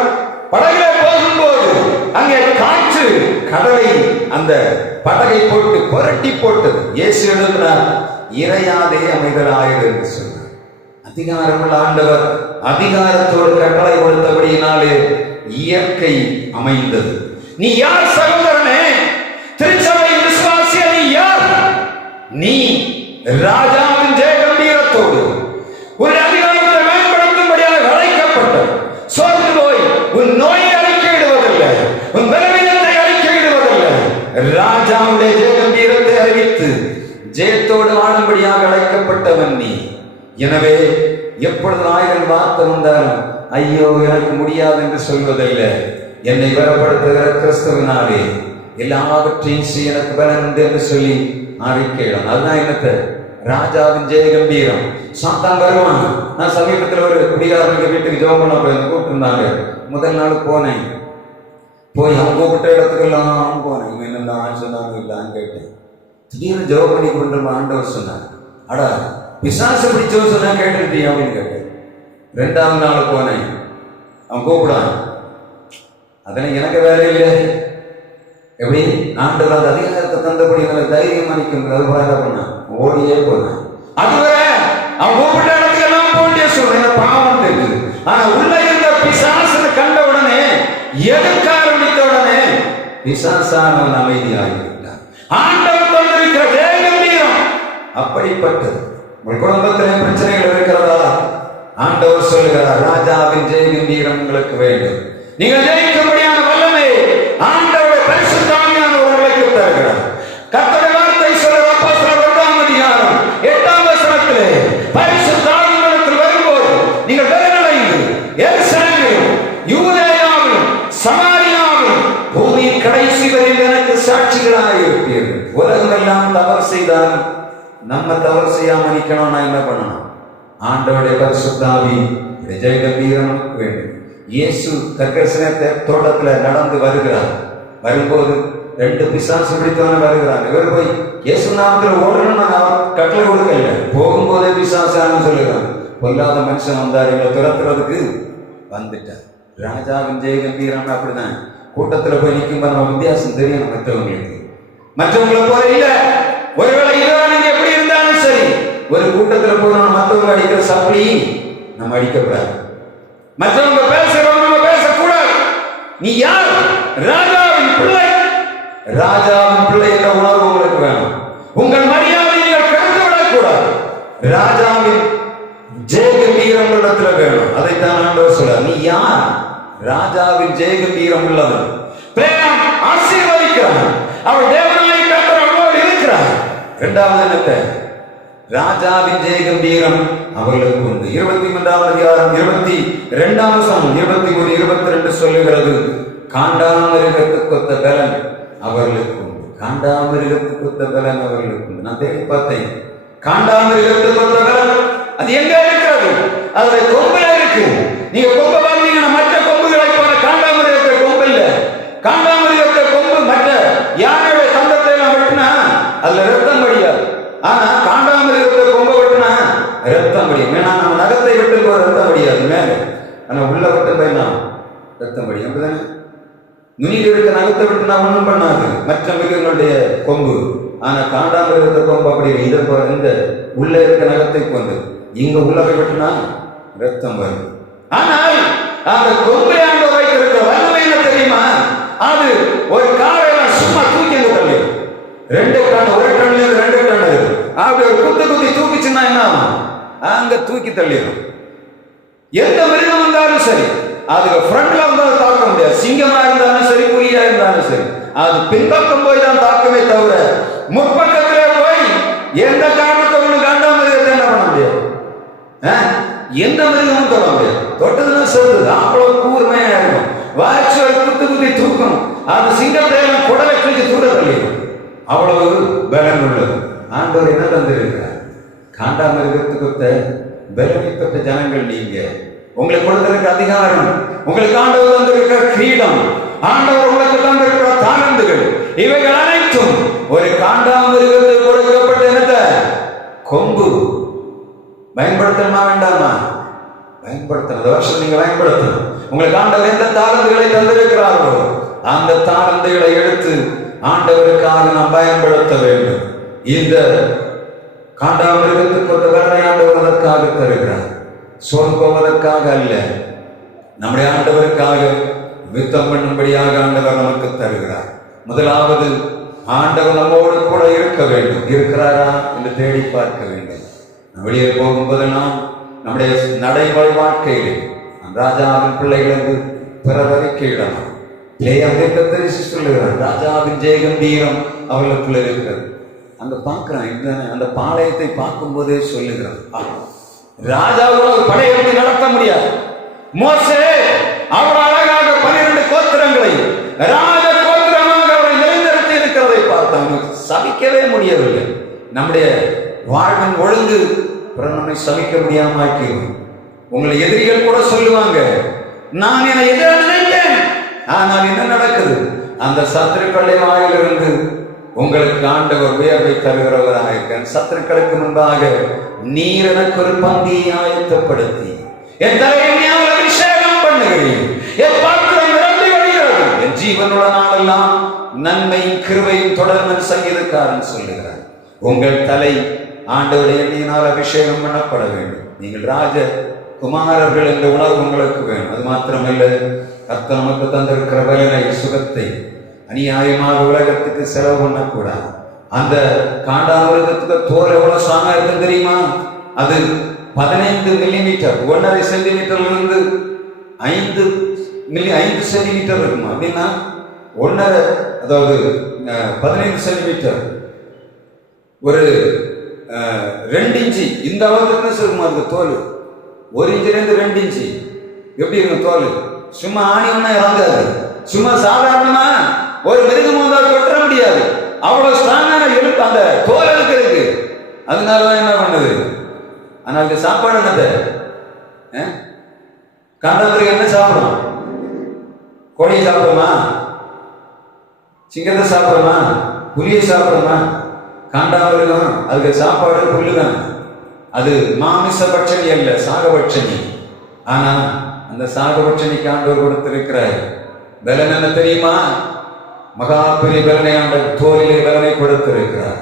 படகுல போகும்போது அங்கே காற்று கடலை அந்த படகை போட்டு புரட்டி போட்டது. இயேசு எழுதினார், இறையாதே அமைதலாயிரு என்று சொன்னார். அதிகாரமுள்ள ஆண்டவர் அதிகாரத்தோடு கட்டளை கொடுத்தபடியினாலே இயற்கை அமைந்தது. நீ யார் சகோதரனே? திருச்சபையின் விசுவாசியே, நீ யார்? நீ ராஜாவின் ஜெய கம்பீரத்தோடு ஒரு அதிகாரத்தை மேம்படுத்தும்படியாக அழைக்கப்பட்ட, சோர்ந்து போய் உன் நோயை அறிக்கையிடுவதில்லை, உன் பலவீனத்தை அறிக்கையிடுவதில்லை, ராஜாவுடைய ஜெய கம்பீரத்தை அறிவித்து ஜெயத்தோடு வாழும்படியாக அழைக்கப்பட்டவன் நீ. எனவே எப்பொழுது 1000 வார்த்தை வந்தாலும் ஐயோ எனக்கு முடியாது என்று சொல்வதில்லை. என்னை பலப்படுத்துகிற கிறிஸ்துவினாலே எல்லாவற்றையும் செய்ய எனக்கு பலன் உண்டு என்று சொல்லி அறிக்கையிடும். அதுதான் என்னத்தை? ராஜாவின் ஜெய கம்பீரம். சாத்தான் வருவான். நான் சமீபத்தில் ஒரு குடிகாரனுக்கு வீட்டுக்கு ஜெபம் பண்ண கூப்பிட்டுருந்தாங்க. முதல் நாள் போனேன். போய் அவங்க கூப்பிட்ட இடத்துக்கெல்லாம் போனேன். இவன் என்னெல்லாம் சொன்னாங்க இல்லான்னு கேட்டேன். திடீர்னு ஜெபம் பண்ணி கொண்டு ஆண்டவர் சொன்னார், அடா பிசாசு பிடிச்சவன் சொன்னா கேட்டுக்கிட்டியா அப்படின்னு கேட்டேன். 2ஆவது நாள் போனேன். அவன் கூப்பிடான். அதெல்லாம் எனக்கு வேலை இல்லை. எப்படி ஆண்டவர் அந்த அதிகாரத்தை தந்தபடி தைரியம் அளிக்கும் பண்ணான். ஓடியே போனேன். அதுவரை அவன் கூப்பிட்ட இடத்துக்கு எல்லாம் போண்டிய சொல்றேன். பாவம் தெரியுது. ஆனா உள்ள இருந்த பிசாசுன்னு கண்ட உடனே, எதிர்க்க ஆரம்பித்த உடனே பிசாசானவன் அமைதியாகிவிட்டான். ஆண்டவர் தந்திருக்கிற ஜெய கம்பீரம் அப்படிப்பட்டது. உங்கள் குடும்பத்திலே பிரச்சனைகள் இருக்கிறதா? ஆண்டவர் சொல்லுகிறார், ராஜாவின் ஜெய கம்பீரம் உங்களுக்கு வேண்டும். நீங்கள் ஜெயிக்கும்படியான வல்லமை ஆண்டவருடைய பரிசுத்த ஆவியானவர்களுக்கு தருகிறார். கர்த்தருடைய வார்த்தை சொல்லுகிற அப்போஸ்தலர் 1ஆம் அதிகாரம் 8ஆம் வசனத்திலே, பரிசுத்த ஆவியானவர் வரும்போது நீங்கள் பலனடைந்து எருசலேமிலும் யூதேயாவிலும் சமாரியாவிலும் பூமியின் கடைசி வரையில் எனக்கு சாட்சிகளாக இருப்பீர்கள். உலகம் எல்லாம் தவறு செய்தாலும் நம்ம தவறு செய்யாம நிக்கணும்னா என்ன பண்ணணும்? ஆண்டவருடைய பரிசுத்த ஆவி ஜெய கம்பீரம் நமக்கு வேண்டும். இயேசு கர்கசனே தோட்டத்துல நடந்து வருகிறார். வரும்போது 2 பிசாசு பிடித்தவன வருகிறாங்க. இவர் போய் இயேசு நாமத்தில் ஓடணும்னு நான் கட்டளை கொடுக்கல. போகும்போதே பிசாசான்னு சொல்லுகிறாங்க. பொல்லாத மனுஷன் வந்தார், எங்களை துரத்துறதுக்கு வந்துட்டார். ராஜாவின் ஜெய கம்பீரம் அப்படிதான். கூட்டத்துல போய் நிற்கும் நம்ம வித்தியாசம் தெரியணும் மற்றவங்களுக்கு. மற்றவங்களை போல இல்ல. ஒருவேளை நீங்க எப்படி இருந்தாலும் சரி, ஒரு கூட்டத்தில் போறோம், மற்றவங்க அடிக்கிற சப்பளி நம்ம அடிக்கப்படாது. மற்றவங்க பேசுறவங்க நம்ம பேசக்கூடாது. நீ யார்? ராஜாவின் பிள்ளை. ராஜாவின் பிள்ளை என்ற உணர்வு உங்களுக்கு வேணும். உங்கள் மரியாதை நீங்கள் கலந்து விடக்கூடாது. ராஜாவின் ஜெய கம்பீரம் உள்ளத்துல வேணும். அதைத்தான் ஆண்டவர் சொல்றார். நீ யார்? ராஜாவின் ஜெய கம்பீரம் உள்ளவன். பேரம் ஆசீர்வதிக்கிறான். அவர் தேவனாய் கர்த்தர் அவரோடு இருக்கிறார். 2ஆவது என்னத்தை? ராஜாவின் ஜெய கம்பீரம் அவர்களுக்கு உண்டு. 23ஆம் அதிகாரம் 22ஆம் வசனம் 23, 22 சொல்லுகிறது, காண்டாமிருகத்துக்கு ஒத்த பலன் அவர்களுக்கு உண்டு. காண்டாமிருகத்துக்கு ஒத்த பலன் அவர்களுக்கு உண்டு. நான் தேடி பார்த்தேன். காண்டாமிருகத்துக்கு ஒத்த பலன் அது எங்க இருக்கிறது? அதுல கொம்புல இருக்கு. நீங்க கொம்பை பார்த்தீங்கன்னா மற்ற கொம்புகளை போல காண்டாமிருகத்தை கொம்பு இல்ல. காண்டாமிருகத்தை கொம்பு மற்ற யானையுடைய தந்தத்தை எல்லாம் வெட்டினா அதுல ரத்தம் படியாது. ஆனா காண்டாமிருகத்தை கொம்பை வெட்டினா ரத்தம் படியும். ஏன்னா நம்ம நகத்தை வெட்டு போற ரத்தம் படியாது மேல. ஆனா உள்ள வெட்டு போயினா ரத்தம் படியும். அப்படிதானே? நுனியில் இருக்க நகத்தை வெட்டினா ஒண்ணும் பண்ணாது மற்ற மிருகங்களுடைய கொம்பு. ஆனா காண்டாமிருகத்தை கொம்பு அப்படி இதை இந்த உள்ள இருக்க நகத்தை கொண்டு இங்க உள்ளவை வெட்டினா ரத்தம் வரும். ஆனால் அந்த கொம்பை ஆண்டு வைத்திருக்க வல்லமை என்ன தெரியுமா? அது ஒரு காரையெல்லாம் சும்மா தூக்கி தள்ளி 2 டன், 1 டன்ல இருந்து 2 டன் இருக்கு. அப்படி ஒரு குத்தி தூக்கிச்சுன்னா என்ன ஆகும்? அங்க தூக்கி தள்ளிடும். எந்த மிருகம் வந்தாலும் சரி, அதுக்கு ஃப்ரண்ட்ல வந்தாலும் தாக்க முடியாது. சிங்கமா இருந்தாலும் சரி, புலியா இருந்தாலும் சரி, அது பின்பக்கம் போய் தான் தாக்குமே தவிர முற்பக்கத்திலே போய் எந்த காரணத்தை ஒண்ணு காண்டாமிருகத்தை என்ன பண்ண முடியாது? எந்த மிருகமும் தொட முடியாது. தொட்டதுன்னா சொல்றது அவ்வளவு கூர்மையா இருக்கும். வாய்ச்சல் குத்து குத்தி தூக்கும். அது சிங்கத்தை குடலை கிழிச்சு தூட தள்ளிடும். அவ்வளவு பலம் உள்ளது. ஆண்டவர் என்ன தந்திருக்கிறார்? காண்டாமிருகத்துக்கு பலமிப்பட்ட ஜனங்கள் நீங்க. உங்களுக்கு கொடுத்திருக்கிற அதிகாரம், உங்களுக்கு ஆண்டவர் தந்திருக்கிற கிரீடம், ஆண்டவர் உங்களுக்கு தந்திருக்கிற தாளந்துகள், இவைகள் அனைத்தும் ஒரு காண்டாமிருகத்துக்கு கொடுக்கப்பட்ட என்னத்த கொம்பு. பயன்படுத்தணுமா வேண்டாமா? பயன்படுத்தணும். வருஷம் நீங்க பயன்படுத்தணும். உங்களுக்கு ஆண்டவர் எந்த தாளந்துகளை தந்திருக்கிறார்களோ அந்த தாளந்துகளை எடுத்து ஆண்டவருக்காக நாம் பயன்படுத்த வேண்டும். இந்த காண்டாமிருகத்துக்கு ஒரு வேலை ஆண்டவர் அதற்காக தருகிறார். சோர்பவதற்காக அல்ல, நம்முடைய ஆண்டவருக்காக யுத்தம் பண்ணும்படியாக ஆண்டவர் நமக்கு தருகிறார். முதலாவது ஆண்டவர் நம்மோடு கூட இருக்க வேண்டும். இருக்கிறாரா என்று தேடி பார்க்க வேண்டும். வெளியே போகும்போதெல்லாம் நம்முடைய நடைமுறை வாழ்க்கையில் ராஜாவின் பிள்ளைகளுக்கு பிறவரைக்கு இடலாம். சொல்லுகிறார், ராஜாவின் ஜெயகம்பீரம் அவர்களுக்குள்ள இருக்கிறது. அங்க பார்க்கிறேன், அந்த பாளையத்தை பார்க்கும் போதே சொல்லுகிறார், ராஜாவோட ஒரு படையெடுத்து நடத்த முடியாது. மோசே அவர் அழகாக 12 கோத்திரங்களை ராஜ கோத்திரமாக அவரை நிலைநிறுத்தி இருக்கிறதை பார்த்தாங்க. சபிக்கவே முடியவில்லை. நம்முடைய வாழ்வின் ஒழுங்கு நம்மை சபிக்க முடியாம ஆக்கிடும். உங்களை எதிரிகள் கூட சொல்லுவாங்க, நான் என்னை எதிராக நினைத்தேன், ஆனால் என்ன நடக்குது? அந்த சத்துருக்களை வாயிலிருந்து உங்களுக்கு ஆண்டவர் உயர்வை தருகிறவராக இருக்க. சத்துருக்களுக்கு முன்பாக நீர் எனக்கு ஒரு பந்தியை ஆயத்தப்படுத்தி என் தலைமையால் அபிஷேகம் பண்ணுகிறேன். என் பாத்திரம் நிரம்பி வழிகிறது. என் ஜீவனுள்ள நாளெல்லாம் நன்மையும் கிருபையும் தொடர்ந்து சங்கீதக்காரன் சொல்லுகிறார். உங்கள் தலை ஆண்டவருடைய எண்ணெயினால் அபிஷேகம் பண்ணப்பட வேண்டும். நீங்கள் ராஜ குமாரர்கள் என்ற உணர்வு உங்களுக்கு வேணும். அது மாத்திரமல்ல, கர்த்தர் நமக்கு தந்திருக்கிற பலனை, சுகத்தை அநியாயமாக உலகத்துக்கு செலவு பண்ணக்கூடாது. அந்த காண்டாமிருகத்துக்கு தோல் எவ்வளவு ஸ்ட்ராங்கா இருக்கு தெரியுமா? அது 15 மில்லிமீட்டர், 1.5 சென்டிமீட்டர்ல இருந்து 5 சென்டிமீட்டர் இருக்குமா? அப்படின்னா 1.5, அதாவது 15 சென்டிமீட்டர், ஒரு 2 இன்ச்சு இந்த அளவுக்கு இருக்குமா அதுக்கு தோல். 1 இன்ச்சிலேருந்து 2 இன்ச்சு எப்படி இருக்கும் தோல்? சும்மா ஆணி ஒண்ணா இறங்காது. சும்மா சாதாரணமா ஒரு மிருகம் வந்தால் தொற்ற முடியாது. அவ்வளவு ஸ்ட்ராங்கான எழுப்பு அந்த தோல் இருக்கு. அதனாலதான் என்ன பண்ணுது? ஆனால் சாப்பாடு என்னது? காண்டாமிருகம் என்ன சாப்பிடும்? கோழியை சாப்பிடுமா? சிங்கத்தை சாப்பிடுமா? புலியை சாப்பிடுமா? காண்டாமிருகம் அதுக்கு சாப்பாடு புல்லுதான். அது மாமிச பட்சணி அல்ல, சாகபட்சணி. ஆனா அந்த சாகபட்சணிக்கு ஆண்டவர் கொடுத்திருக்கிற பலன் என்ன தெரியுமா? மகா பெரிய பலனை ஆண்டவர் தோலிலே பலனை கொடுத்திருக்கிறார்.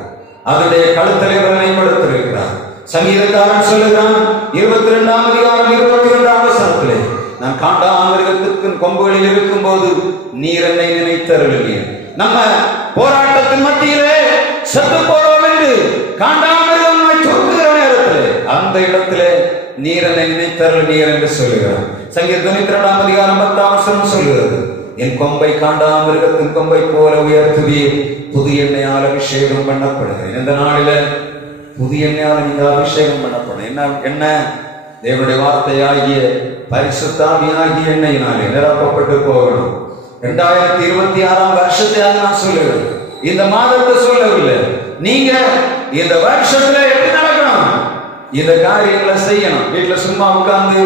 அதனுடைய கழுத்திலே பலனை கொடுத்திருக்கிறார். சங்கீதக்காரன் சொல்லுகிறான் 22ஆம் அதிகாரம் 22ஆம் வசனத்திலே, நான் காண்டாமிருகத்துக்கு கொம்புகளில் இருக்கும் போது நீர் என்னை நினைத்தருளுவீர். நம்ம போராட்டத்தின் மத்தியிலே செத்து போறோம் என்று காண்டாமிருகம் தூக்குகிற நேரத்திலே அந்த இடத்திலே நீர் என்னை நினைத்தருளுவீர் என்று சொல்லுகிறார். சங்கீதம் 92ஆம் அதிகாரம் 10ஆம் வசனம் சொல்லுகிறது, என் கொம்பை காண்டாமிருகத்தின் கொம்பை போல உயர்த்துவீர், புது எண்ணெயால் அபிஷேகம் பண்ணப்படுகிறேன். இந்த நாளில புது எண்ணெயால் நீங்க அபிஷேகம் பண்ணப்படும். என்ன? தேவனுடைய வார்த்தையாகிய பரிசுத்தாவியாகிய எண்ணெயினாலே நிரப்பப்பட்டு போகணும். 2026ஆம் வருஷத்தையாக நான் சொல்லுகிறேன், இந்த மாதத்தை சொல்லவில்லை. நீங்க இந்த வருஷத்துல எப்படி நடக்கணும்? இந்த காரியங்களை செய்யணும். வீட்டுல சும்மா உட்கார்ந்து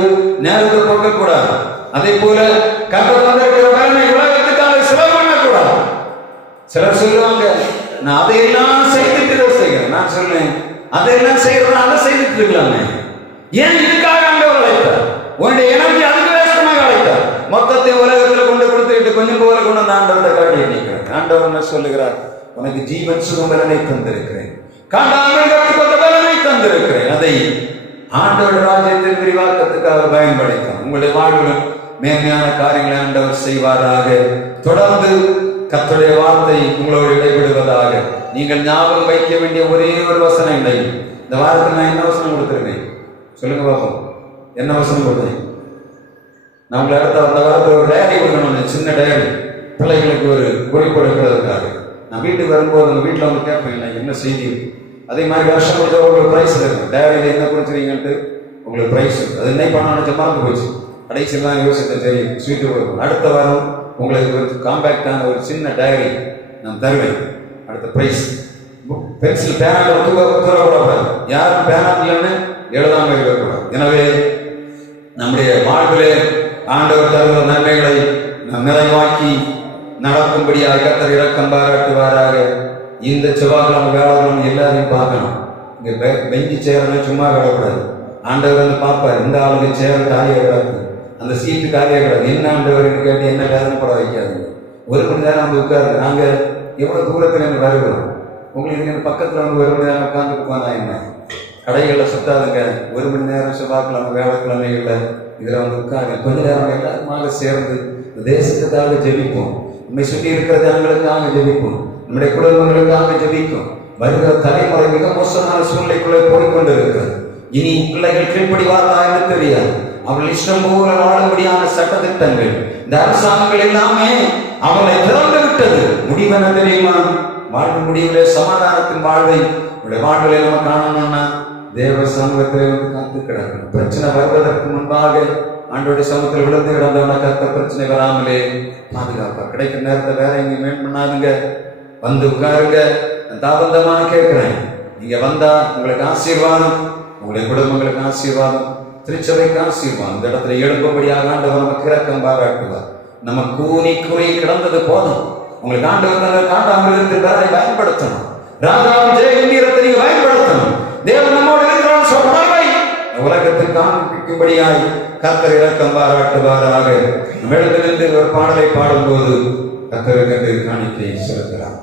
நேரத்தை போக்க கூடாது. அதே போல கர்த்தர் வந்திருக்கிற பலனை உலகத்துக்காக செலவு பண்ணக்கூடாது. சிலர் சொல்லுவாங்க, நான் அதையெல்லாம் செய்துட்டு செய்கிறேன். நான் சொல்றேன், அதையெல்லாம் செய்யறதுனா அதை செய்துட்டு இருக்கலாமே. ஏன் இதுக்காக ஆண்டவர் அழைத்தார்? உன்னுடைய எனர்ஜி அதுக்கு வேஸ்டமாக அழைத்தார். மொத்தத்தை உலகத்துல கொண்டு கொடுத்துட்டு கொஞ்சம் போல கொண்டு வந்து ஆண்டவர்கிட்ட காட்டி எண்ணிக்கிறார். ஆண்டவர் என்ன சொல்லுகிறார்? உனக்கு ஜீவன் சுகம் பலனை தந்திருக்கிறேன், காண்டாமிருகத்துக்கு பலனை தந்திருக்கிறேன். அதை ஆண்டவர் ராஜ்யத்தின் விரிவாக்கத்துக்காக பயன்படுத்தும். உங்களுடைய வாழ்வில் மேன்மையான காரியங்களை ஆண்டவர் செய்வாராக. தொடர்ந்து கர்த்தருடைய வார்த்தை உங்களோடு இடைபெறுவதாக. நீங்கள் ஞாபகம் வைக்க வேண்டிய ஒரே ஒரு வசனம் இல்லை. இந்த வாரத்தில் நான் என்ன வசனம் கொடுத்துருக்கேன் சொல்லுங்க பார்ப்போம். என்ன வசனம் கொடுத்தேன்? நான் உங்களை அடுத்த அந்த வாரத்தில் ஒரு டைரி கொடுக்கணும், சின்ன டைரி. பிள்ளைகளுக்கு ஒரு குறிப்பு எடுக்கிறதுக்காக நான் வீட்டுக்கு வரும்போது நம்ம வீட்டில் வந்து கேட்பீங்க என்ன செய்தி. அதே மாதிரி வருஷம் முடிஞ்ச உங்களுக்கு ப்ரைஸ் இருக்கும். டைரியில் என்ன குறிச்சிருக்கீங்கன்ட்டு உங்களுக்கு ப்ரைஸ் இருக்குது. அது என்ன பண்ண நினச்ச மறந்து போச்சு. கடைசியில் தான் யோசித்த சரி ஸ்வீட்டு கொடுக்கும். அடுத்த வாரம் உங்களுக்கு ஒரு காம்பேக்டான ஒரு சின்ன டைரி நான் தருவேன். அடுத்த ப்ரைஸ் பென்சில் பேனாக்களை தூரக்கூடாது. யாரும் பேனா இல்லைன்னு எழுதாமல் இருக்கக்கூடாது. எனவே நம்முடைய வாழ்விலே ஆண்டவர் தருகிற நன்மைகளை நிறைவாக்கி நடக்கும்படியாக கர்த்தர் இரக்கம் பாராட்டுவாராக. இந்த செவ்வாய்க்கிழமை வேலைக்கிழமை எல்லாரையும் பார்க்கணும். இங்கே பெஞ்சு சேரணும் சும்மா விடக்கூடாது. ஆண்டவர் வந்து பார்ப்பார், இந்த ஆளுங்க சேர காலியாக கிடக்கு, அந்த சீட்டு காலியாக கிடக்கு, என்ன ஆண்டவர்னு கேட்டு என்ன வேதனைப்பட வைக்காதுங்க. ஒரு மணி நேரம் வந்து உட்காருங்க. நாங்கள் எவ்வளோ தூரத்தில் இருந்து வருகிறோம். உங்களுக்கு எங்கள் பக்கத்தில் வந்து ஒரு மணி நேரம் உட்காந்து போனா என்ன, கடைகளில் சுத்தாதுங்க. ஒரு மணி நேரம் செவ்வாய்க்கிழமை வேலைக்கிழமைகளில் இதில் வந்து உட்காருங்க. கொஞ்ச நேரம் எல்லாருமாக சேர்ந்து தேசத்துக்காக ஜெபிப்போம். நம்மை சுற்றி இருக்கிற ஜனங்களுக்காக ஜெபிப்போம். நம்முடைய குடும்பங்களுக்காக ஜெபிக்கும். வருகிற தலைமுறை மிக மோசமான சூழ்நிலைக்குள்ளே போய்கொண்டு இருக்கிறது. இனி பிள்ளைகள் கீழ்ப்படிவார்களா என்று தெரியாது. அவர்கள் இஷ்டம் போல வாழும்படியான சட்டத்திட்டங்கள் இந்த அரசாங்கங்கள் எல்லாமே அவளை திறந்து விட்டது. முடிவென தெரியுமா? வாழ்வு முடிவிலே சமாதானத்தின் வாழ்வை வாழ்விலே நம்ம காணணும்னா தேவ சமூகத்திலே வந்து காத்து கிடக்கணும். பிரச்சனை வருவதற்கு முன்பாக ஆண்டோடைய சமூகத்தில் விழுந்து கிடந்தவன கத்த பிரச்சனை வராமலே பாதுகாப்பா. கிடைக்கிற நேரத்தை வேற எங்கேயும் மேன் பண்ணாதுங்க. வந்து உட்காருங்க. தாபந்தமாக கேட்கிறேன், நீங்க வந்தா உங்களுக்கு ஆசீர்வாதம், உங்களுடைய குடும்பங்களுக்கு ஆசீர்வாதம், திருச்சபைக்கு ஆசீர்வாதம். இந்த இடத்துல எழுப்பும்படியாக ஆண்டவர் நமக்கு இரக்கம் பாராட்டுவார். நம்ம கூனி குறி கிடந்தது போதும். உங்களுக்கு ஆண்டவர் காட்டாமல் இருக்கிறாரை பயன்படுத்தணும். ராஜாவின் ஜெயகம்பீரத்தை நீங்க பயன்படுத்தணும். தேவன் நம்மோடு இருக்கிறான் சொல்றவை உலகத்தை காண்பிக்கும்படியாய் கர்த்தர் இரக்கம் பாராட்டுவாராக. எழுந்திருந்து ஒரு பாடலை பாடும்போது கர்த்தருக்கு காணிக்கை செலுத்தலாம்.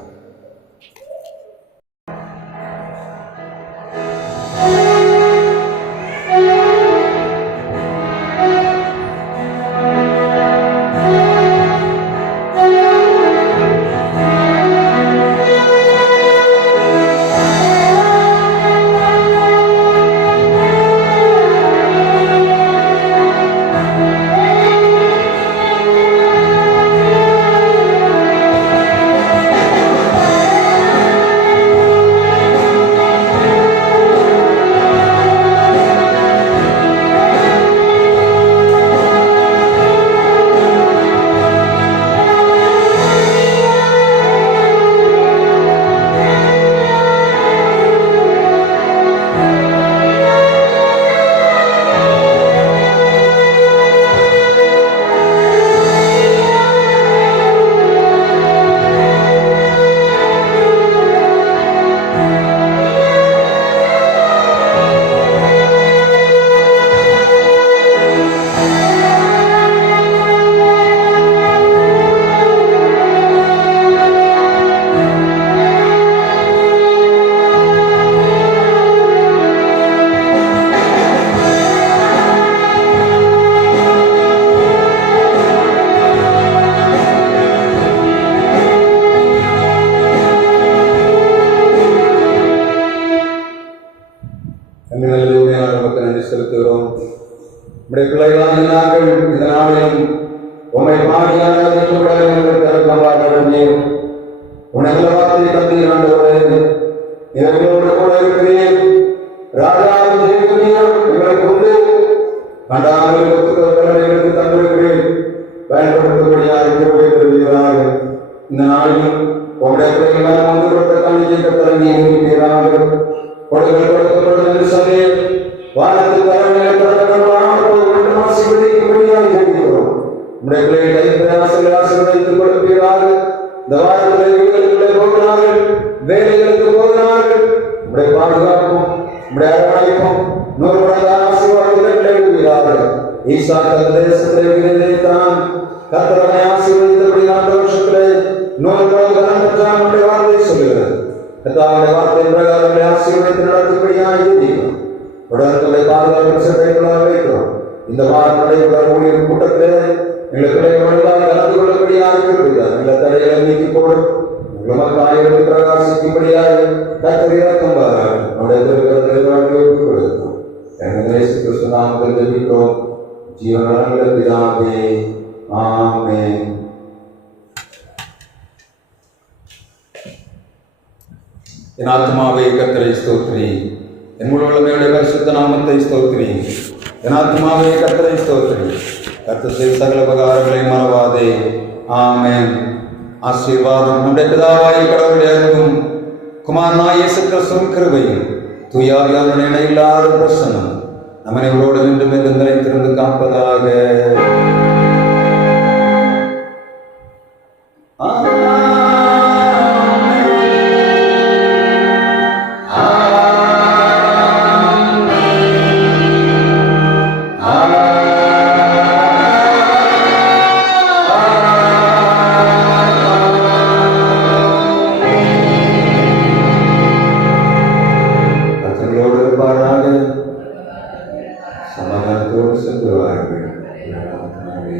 செலுத்துகிறோம். நாங்கள் இந்த நாளிலும் உண்மை பாடியான உணர்ந்த வார்த்தை தந்தீர் ஆண்டவரே. எங்களோடு கூட இருக்கிறேன். ராஜாவின் எங்களுக்கு உண்டு எங்களுக்கு தந்திருக்கிறேன். பயன்படுத்தபடியாக இருக்கிறார்கள். இந்த நாளிலும் உங்களுடைய பிள்ளைகளால் வந்து கொடுத்த காணிக்கை கத்தரங்கி இருக்கிறார்கள். கொடுங்கள் கொடுக்கப்படும் என்று சொன்னேன். வானத்தில் வரங்களை ஆசீர்வதித்துக் கொடுப்பீர்கள். இந்த வாரத்தில் வீடுகளுக்குள்ளே போகிறார்கள், வேலைகளுக்கு போகிறார்கள். உடைய பாதுகாப்பும் உடைய அரவணைப்பும் 100 மடங்கான ஆசீர்வாதங்களை எழுதுகிறார்கள். ஈசா தேசத்தில் தான் கர்த்தரை ஆசீர்வதித்தபடி ஆண்டு வருஷத்திலே 100 மடங்கு பெற்றான் உடைய வார்த்தை சொல்லுகிறது. கர்த்தருடைய வார்த்தை பிரகாரங்களை ஆசீர்வதித்து நடத்தும்படியாக இருக்கிறோம். உடனே பாதுகாப்பு சட்டைகளாக வைக்கிறோம். இந்த வாரம் நடைபெற ஊழியர் கூட்டத்தில் எங்களுக்கு கலந்து கொள்ளபடியாக இருக்கிறார். நல்ல தடைகளை நீக்கி போடும் மக்கள் பிரகாசிக்கும்படியாக கர்த்தர் இரக்கம் பாராட்டு கிறிஸ்து நாமத்தில் ஜெபிக்கிறோம் ஜீவன பிதாவே. ஆமென். என் ஆத்மாவே கர்த்தரை ஸ்தோத்திரி, என் முழு உள்ளமையுடைய பரிசுத்த நாமத்தை ஸ்தோத்திரி. என் ஆத்மாவே கர்த்தரை ஸ்தோத்திரி, கர்த்தர் செய்த சகல உபகாரங்களை மறவாதே. ஆமென். ஆசீர்வாதம் நம்முடைய பிதாவாகிய கடவுளுடைய அன்பும் குமாரனாகிய இயேசு கிறிஸ்துவின் கிருபையும் தூய ஆவியானவருடைய இணையில்லாத பிரசன்னம் நம்ம அனைவரோடு மீண்டும் மீண்டும் நிலைத்திருந்து காப்பதாக.